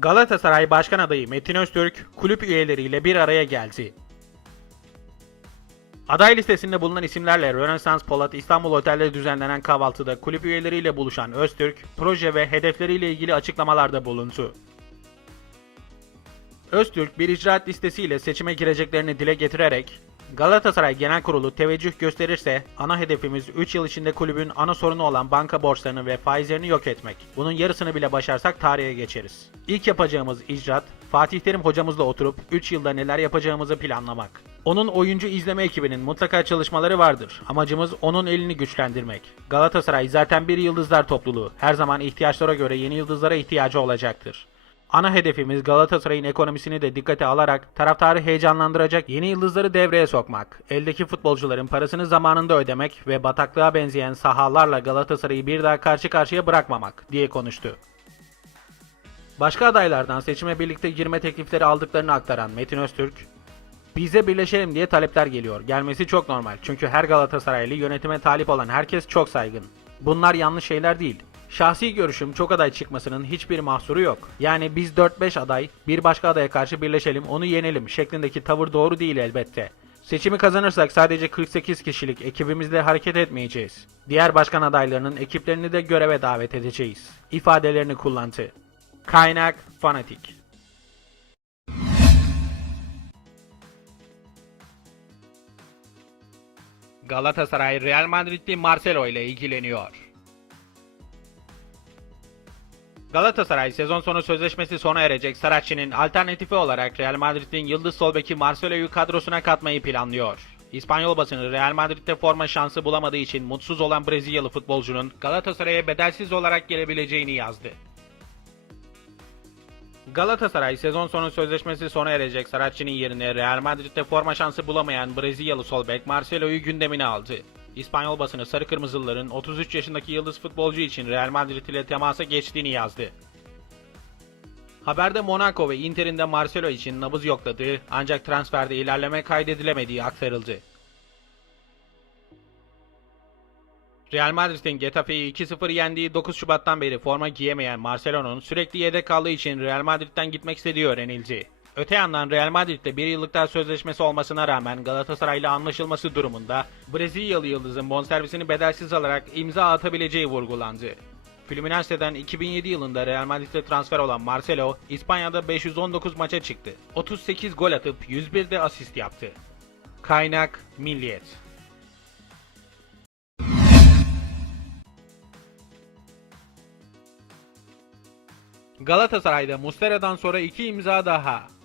Galatasaray Başkan Adayı Metin Öztürk kulüp üyeleriyle bir araya geldi. Aday listesinde bulunan isimlerle Rönesans Polat İstanbul Otel'de düzenlenen kahvaltıda kulüp üyeleriyle buluşan Öztürk, proje ve hedefleriyle ilgili açıklamalarda bulundu. Öztürk bir icraat listesiyle seçime gireceklerini dile getirerek Galatasaray Genel Kurulu teveccüh gösterirse ana hedefimiz 3 yıl içinde kulübün ana sorunu olan banka borçlarını ve faizlerini yok etmek. Bunun yarısını bile başarsak tarihe geçeriz. İlk yapacağımız icraat Fatih Terim hocamızla oturup 3 yılda neler yapacağımızı planlamak. Onun oyuncu izleme ekibinin mutlaka çalışmaları vardır. Amacımız onun elini güçlendirmek. Galatasaray zaten bir yıldızlar topluluğu. Her zaman ihtiyaçlara göre yeni yıldızlara ihtiyacı olacaktır. Ana hedefimiz Galatasaray'ın ekonomisini de dikkate alarak taraftarı heyecanlandıracak yeni yıldızları devreye sokmak. Eldeki futbolcuların parasını zamanında ödemek ve bataklığa benzeyen sahalarla Galatasaray'ı bir daha karşı karşıya bırakmamak diye konuştu. Başka adaylardan seçime birlikte girme teklifleri aldıklarını aktaran Metin Öztürk, bize birleşelim diye talepler geliyor. Gelmesi çok normal. Çünkü her Galatasaraylı yönetime talip olan herkes çok saygın. Bunlar yanlış şeyler değil. Şahsi görüşüm çok aday çıkmasının hiçbir mahsuru yok. Yani biz 4-5 aday bir başka adaya karşı birleşelim onu yenelim şeklindeki tavır doğru değil elbette. Seçimi kazanırsak sadece 48 kişilik ekibimizle hareket etmeyeceğiz. Diğer başkan adaylarının ekiplerini de göreve davet edeceğiz. ifadelerini kullandı. Kaynak Fanatik Galatasaray Real Madrid'li Marcelo ile ilgileniyor. Galatasaray sezon sonu sözleşmesi sona erecek Saracchi'nin alternatifi olarak Real Madrid'in yıldız sol beki Marcelo'yu kadrosuna katmayı planlıyor. İspanyol basını Real Madrid'de forma şansı bulamadığı için mutsuz olan Brezilyalı futbolcunun Galatasaray'a bedelsiz olarak gelebileceğini yazdı. Galatasaray sezon sonu sözleşmesi sona erecek Saracchi'nin yerine Real Madrid'de forma şansı bulamayan Brezilyalı sol bek Marcelo'yu gündemine aldı. İspanyol basını Sarı Kırmızılıların 33 yaşındaki yıldız futbolcu için Real Madrid ile temasa geçtiğini yazdı. Haberde Monaco ve Inter'in de Marcelo için nabız yokladığı ancak transferde ilerleme kaydedilemediği aktarıldı. Real Madrid'in Getafe'yi 2-0 yendiği 9 Şubat'tan beri forma giyemeyen Marcelo'nun sürekli yedek kaldığı için Real Madrid'den gitmek istediği öğrenildi. Öte yandan Real Madrid'de bir yıllık daha sözleşmesi olmasına rağmen Galatasaray'la anlaşılması durumunda Brezilyalı yıldızın bonservisini bedelsiz alarak imza atabileceği vurgulandı. Fluminense'den 2007 yılında Real Madrid'e transfer olan Marcelo, İspanya'da 519 maça çıktı. 38 gol atıp 101 de asist yaptı. Kaynak Milliyet Galatasaray'da Muslera'dan sonra iki imza daha.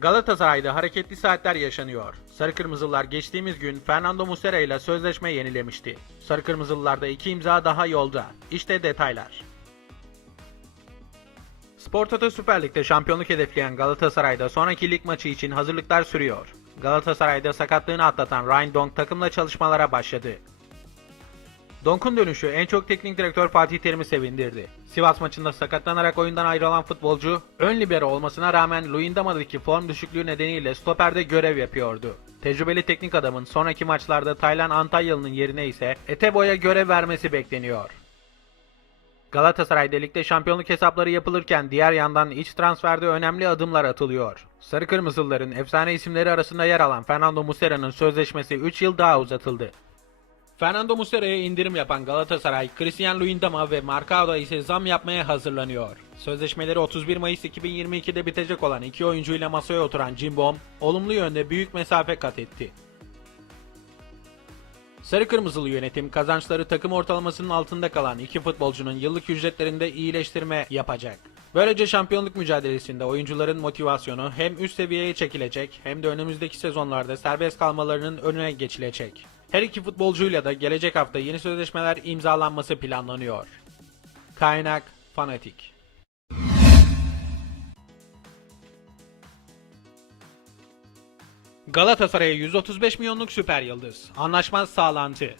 Galatasaray'da hareketli saatler yaşanıyor. Sarı Kırmızılılar geçtiğimiz gün Fernando Muslera ile sözleşme yenilemişti. Sarı Kırmızılılarda iki imza daha yolda. İşte detaylar. Spor Toto Süper Lig'de şampiyonluk hedefleyen Galatasaray'da sonraki lig maçı için hazırlıklar sürüyor. Galatasaray'da sakatlığını atlatan Ryan Donk takımla çalışmalara başladı. Donk'un dönüşü en çok teknik direktör Fatih Terim'i sevindirdi. Sivas maçında sakatlanarak oyundan ayrılan futbolcu, ön libero olmasına rağmen Luyendama'daki form düşüklüğü nedeniyle stoperde görev yapıyordu. Tecrübeli teknik adamın sonraki maçlarda Taylan Antalyalı'nın yerine ise Etebo'ya görev vermesi bekleniyor. Galatasaray ligde şampiyonluk hesapları yapılırken diğer yandan iç transferde önemli adımlar atılıyor. Sarı Kırmızılıların efsane isimleri arasında yer alan Fernando Muslera'nın sözleşmesi 3 yıl daha uzatıldı. Fernando Muslera'ya indirim yapan Galatasaray, Christian Luyendama ve Marcao'da ise zam yapmaya hazırlanıyor. Sözleşmeleri 31 Mayıs 2022'de bitecek olan iki oyuncuyla masaya oturan Cimbom, olumlu yönde büyük mesafe kat etti. Sarı Kırmızılı yönetim kazançları takım ortalamasının altında kalan iki futbolcunun yıllık ücretlerinde iyileştirme yapacak. Böylece şampiyonluk mücadelesinde oyuncuların motivasyonu hem üst seviyeye çekilecek hem de önümüzdeki sezonlarda serbest kalmalarının önüne geçilecek. Her iki futbolcuyla da gelecek hafta yeni sözleşmeler imzalanması planlanıyor. Kaynak Fanatik Galatasaray'a 135 milyonluk süper yıldız. Anlaşma sağlandı.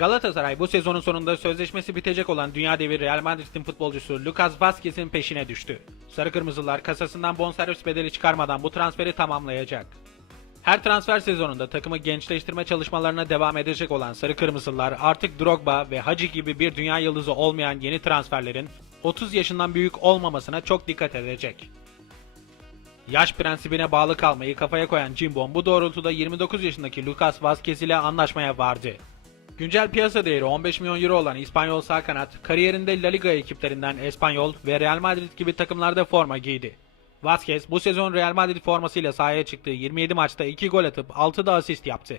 Galatasaray bu sezonun sonunda sözleşmesi bitecek olan dünya devi Real Madrid'in futbolcusu Lucas Vazquez'in peşine düştü. Sarı Kırmızılar kasasından bonservis bedeli çıkarmadan bu transferi tamamlayacak. Her transfer sezonunda takımı gençleştirme çalışmalarına devam edecek olan Sarı Kırmızılar artık Drogba ve Hacı gibi bir dünya yıldızı olmayan yeni transferlerin 30 yaşından büyük olmamasına çok dikkat edecek. Yaş prensibine bağlı kalmayı kafaya koyan Cimbom bu doğrultuda 29 yaşındaki Lucas Vazquez ile anlaşmaya vardı. Güncel piyasa değeri 15 milyon euro olan İspanyol sağ kanat, kariyerinde La Liga ekiplerinden Espanyol ve Real Madrid gibi takımlarda forma giydi. Vazquez bu sezon Real Madrid formasıyla sahaya çıktığı 27 maçta 2 gol atıp 6 da asist yaptı.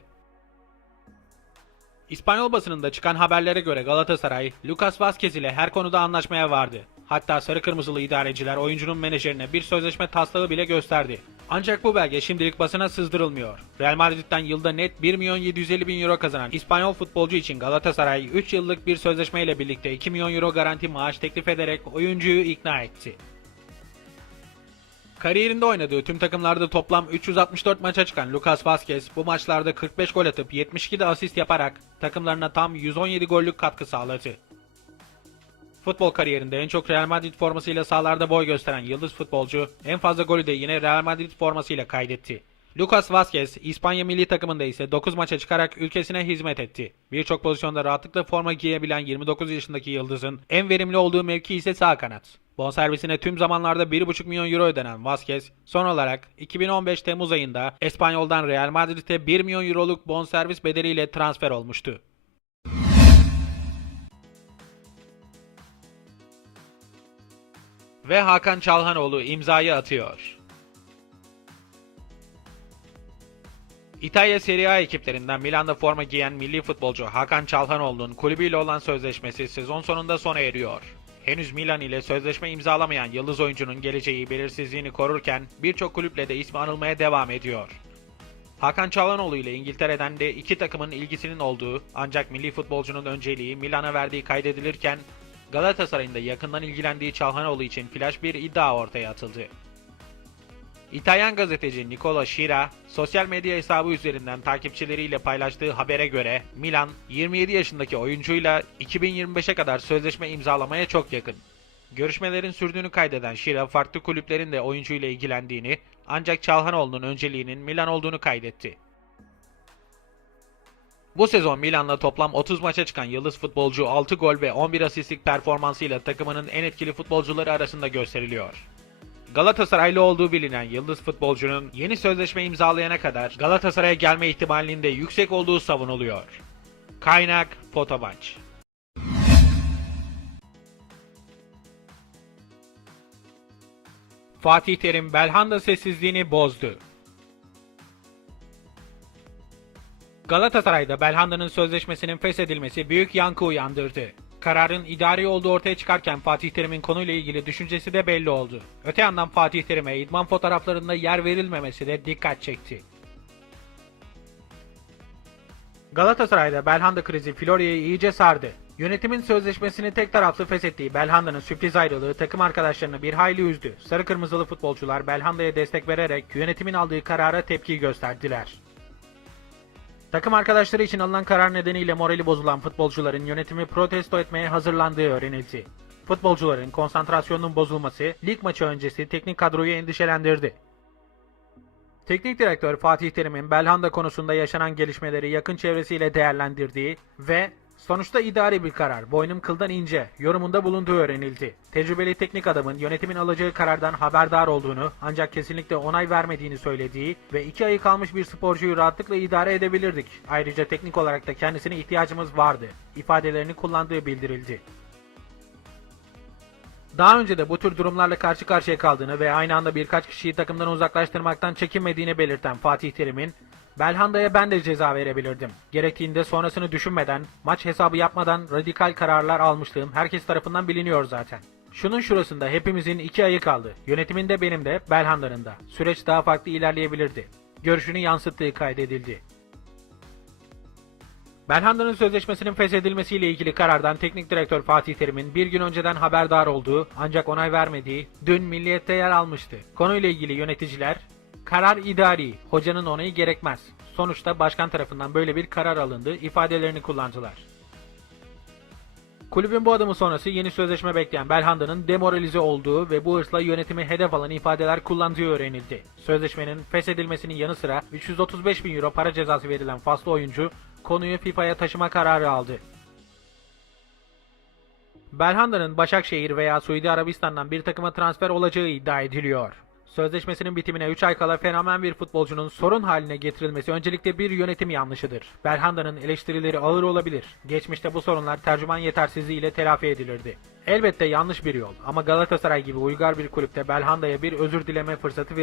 İspanyol basınında çıkan haberlere göre Galatasaray, Lucas Vazquez ile her konuda anlaşmaya vardı. Hatta sarı kırmızılı idareciler oyuncunun menajerine bir sözleşme taslağı bile gösterdi. Ancak bu belge şimdilik basına sızdırılmıyor. Real Madrid'den yılda net 1 milyon 750 bin euro kazanan İspanyol futbolcu için Galatasaray 3 yıllık bir sözleşmeyle birlikte 2 milyon euro garanti maaş teklif ederek oyuncuyu ikna etti. Kariyerinde oynadığı tüm takımlarda toplam 364 maça çıkan Lucas Vazquez bu maçlarda 45 gol atıp 72 de asist yaparak takımlarına tam 117 gollük katkı sağladı. Futbol kariyerinde en çok Real Madrid formasıyla sahalarda boy gösteren yıldız futbolcu en fazla golü de yine Real Madrid formasıyla kaydetti. Lucas Vazquez, İspanya milli takımında ise 9 maça çıkarak ülkesine hizmet etti. Birçok pozisyonda rahatlıkla forma giyebilen 29 yaşındaki yıldızın en verimli olduğu mevki ise sağ kanat. Bonservisine tüm zamanlarda 1,5 milyon euro ödenen Vazquez, son olarak 2015 Temmuz ayında Espanyol'dan Real Madrid'e 1 milyon euroluk bonservis bedeliyle transfer olmuştu. Ve Hakan Çalhanoğlu imzayı atıyor. İtalya Serie A ekiplerinden Milan'da forma giyen milli futbolcu Hakan Çalhanoğlu'nun kulübüyle olan sözleşmesi sezon sonunda sona eriyor. Henüz Milan ile sözleşme imzalamayan yıldız oyuncunun geleceği belirsizliğini korurken birçok kulüple de ismi anılmaya devam ediyor. Hakan Çalhanoğlu ile İngiltere'den de iki takımın ilgisinin olduğu ancak milli futbolcunun önceliği Milan'a verdiği kaydedilirken Galatasaray'ın da yakından ilgilendiği Çalhanoğlu için flash bir iddia ortaya atıldı. İtalyan gazeteci Nicola Shira, sosyal medya hesabı üzerinden takipçileriyle paylaştığı habere göre Milan, 27 yaşındaki oyuncuyla 2025'e kadar sözleşme imzalamaya çok yakın. Görüşmelerin sürdüğünü kaydeden Shira, farklı kulüplerin de oyuncuyla ilgilendiğini ancak Çalhanoğlu'nun önceliğinin Milan olduğunu kaydetti. Bu sezon Milan'la toplam 30 maça çıkan yıldız futbolcu 6 gol ve 11 asistlik performansıyla takımının en etkili futbolcuları arasında gösteriliyor. Galatasaraylı olduğu bilinen yıldız futbolcunun yeni sözleşme imzalayana kadar Galatasaray'a gelme ihtimalinin de yüksek olduğu savunuluyor. Kaynak Fotomaç Fatih Terim Belhanda sessizliğini bozdu. Galatasaray'da Belhanda'nın sözleşmesinin feshedilmesi büyük yankı uyandırdı. Kararın idari olduğu ortaya çıkarken Fatih Terim'in konuyla ilgili düşüncesi de belli oldu. Öte yandan Fatih Terim'e idman fotoğraflarında yer verilmemesi de dikkat çekti. Galatasaray'da Belhanda krizi Florya'yı iyice sardı. Yönetimin sözleşmesini tek taraflı feshettiği Belhanda'nın sürpriz ayrılığı takım arkadaşlarını bir hayli üzdü. Sarı kırmızılı futbolcular Belhanda'ya destek vererek yönetimin aldığı karara tepki gösterdiler. Takım arkadaşları için alınan karar nedeniyle morali bozulan futbolcuların yönetimi protesto etmeye hazırlandığı öğrenildi. Futbolcuların konsantrasyonunun bozulması lig maçı öncesi teknik kadroyu endişelendirdi. Teknik direktör Fatih Terim'in Belhanda konusunda yaşanan gelişmeleri yakın çevresiyle değerlendirdiği ve sonuçta idari bir karar, boynum kıldan ince yorumunda bulunduğu öğrenildi. Tecrübeli teknik adamın yönetimin alacağı karardan haberdar olduğunu ancak kesinlikle onay vermediğini söylediği ve iki ayı kalmış bir sporcuyu rahatlıkla idare edebilirdik. Ayrıca teknik olarak da kendisine ihtiyacımız vardı ifadelerini kullandığı bildirildi. Daha önce de bu tür durumlarla karşı karşıya kaldığını ve aynı anda birkaç kişiyi takımdan uzaklaştırmaktan çekinmediğini belirten Fatih Terim'in Belhanda'ya ben de ceza verebilirdim. Gerektiğinde sonrasını düşünmeden, maç hesabı yapmadan radikal kararlar almışlığım herkes tarafından biliniyor zaten. Şunun şurasında hepimizin iki ayı kaldı. Yönetiminde benim de, Belhanda'nın da. Süreç daha farklı ilerleyebilirdi. Görüşünü yansıttığı kaydedildi. Belhanda'nın sözleşmesinin feshedilmesiyle ilgili karardan teknik direktör Fatih Terim'in bir gün önceden haberdar olduğu ancak onay vermediği dün milliyette yer almıştı. Konuyla ilgili yöneticiler karar idari, hocanın onayı gerekmez. Sonuçta başkan tarafından böyle bir karar alındı ifadelerini kullandılar. Kulübün bu adımı sonrası yeni sözleşme bekleyen Belhanda'nın demoralize olduğu ve bu hırsla yönetimi hedef alan ifadeler kullandığı öğrenildi. Sözleşmenin feshedilmesinin yanı sıra 335 bin euro para cezası verilen faslı oyuncu konuyu FIFA'ya taşıma kararı aldı. Belhanda'nın Başakşehir veya Suudi Arabistan'dan bir takıma transfer olacağı iddia ediliyor. Sözleşmesinin bitimine 3 ay kala fenomen bir futbolcunun sorun haline getirilmesi öncelikle bir yönetim yanlışıdır. Belhanda'nın eleştirileri ağır olabilir. Geçmişte bu sorunlar tercüman yetersizliği ile telafi edilirdi. Elbette yanlış bir yol ama Galatasaray gibi uygar bir kulüpte Belhanda'ya bir özür dileme fırsatı